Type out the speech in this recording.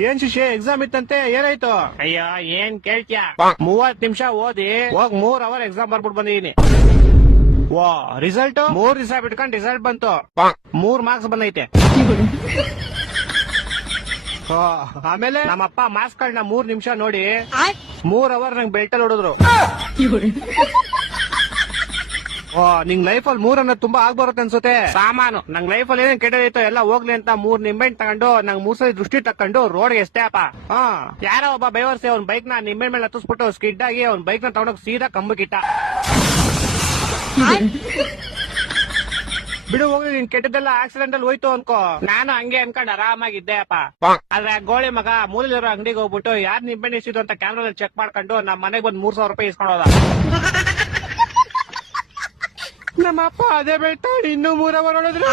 ಏನ್ ಶಿಷ್ಯ ಎಕ್ಸಾಮ್ ಇತ್ತಂತೆ ಏನಾಯ್ತು? ಅಯ್ಯೋ ಏನ್ ಕೇಳ್ತ್ಯಾ 30 ನಿಮಿಷ ಓದಿ ಹೋಗ್ 3 ಅವರ್ ಎಕ್ಸಾಮ್ ಬರ್ಬಿಟ್ಟು ಬಂದಿದೀನಿ. ವಾ ರಿಸಲ್ಟ್ 3 ದಿವಸ ಬಿಟ್ಕೊಂಡ್ ರಿಸಲ್ಟ್ ಬಂತು. 3 ಮಾರ್ಕ್ಸ್ ಬಂದೈತೆ. ಆಮೇಲೆ ನಮ್ಮಪ್ಪ ಮಾರ್ಕ್ಸ್ ಗಳನ್ನ 3 ನಿಮಿಷ ನೋಡಿ 3 ಅವರ್ ನಂಗೆ ಬೆಲ್ಟಲ್ಲಿ ಹೊಡೆದ್ರು. ನಿಂಗ್ ಲೈಫ್ ಅಲ್ಲಿ 3 ಅನ್ನೋದು ತುಂಬಾ ಆಗ್ಬರುತ್ತೆ ಅನ್ಸುತ್ತೆ. ಸಾಮಾನು ನಂಗ್ ಲೈಫ್ ಅಲ್ಲಿ ಏನೇನ್ ಕೆಟ್ಟದೈತೋ ಎಲ್ಲ ಹೋಗ್ಲಿ ಅಂತ 3 ನಿಂಬೆಹಣ್ಣು ತಗೊಂಡು ನಂಗ್ 3 ಸಲ ದೃಷ್ಟಿ ತಕೊಂಡು ರೋಡ್ಗೆ ಎಷ್ಟೇ ಅಪ್ಪ. ಯಾರೋ ಒಬ್ಬ ಬೈವರ್ಸಿ ಅವ್ನ ಬೈಕ್ ನ ನಿಂಬೆಹಣ್ಣು ಮೇಲೆ ಹತ್ತಿಸ್ಬಿಟ್ಟು ಸ್ಕಿಡ್ ಆಗಿ ಅವ್ನ ಬೈಕ್ ನ ತಗೊಂಡೋಗಿ ಸೀದಾ ಕಂಬಕ್ಕಿಟ್ಟ. ಬಿಡು ಹೋಗ್ಲಿ, ನಿನ್ ಕೆಟ್ಟದೆಲ್ಲ ಆಕ್ಸಿಡೆಂಟ್ ಅಲ್ಲಿ ಹೋಯ್ತು ಅನ್ಕೋ. ನಾನು ಹಂಗೆ ಅನ್ಕೊಂಡ್ ಆರಾಮಾಗಿದ್ದೆ ಅಪ್ಪ. ಆದ್ರೆ ಗೋಳಿ ಮಗ ಮೂಲಲ್ಲಿರೋ ಅಂಗಡಿಗೆ ಹೋಗ್ಬಿಟ್ಟು ಯಾರ್ ನಿಂಬೆಹಣ್ಣು ಇಸಿದ್ರು ಅಂತ ಕ್ಯಾಮ್ರಾದಲ್ಲಿ ಚೆಕ್ ಮಾಡ್ಕೊಂಡು ನಮ್ ಮನೆಗ್ ಬಂದ್ 3,000 ರೂಪಾಯಿ ಇಸ್ಕೊಂಡು ಹೋದ. ನಮ್ಮ ಅಪ್ಪ ಅದೇ ಬೆಳ್ತಾ ಇನ್ನೂ 3 ಅವರ್ ಹೊಡೆದ್ರು.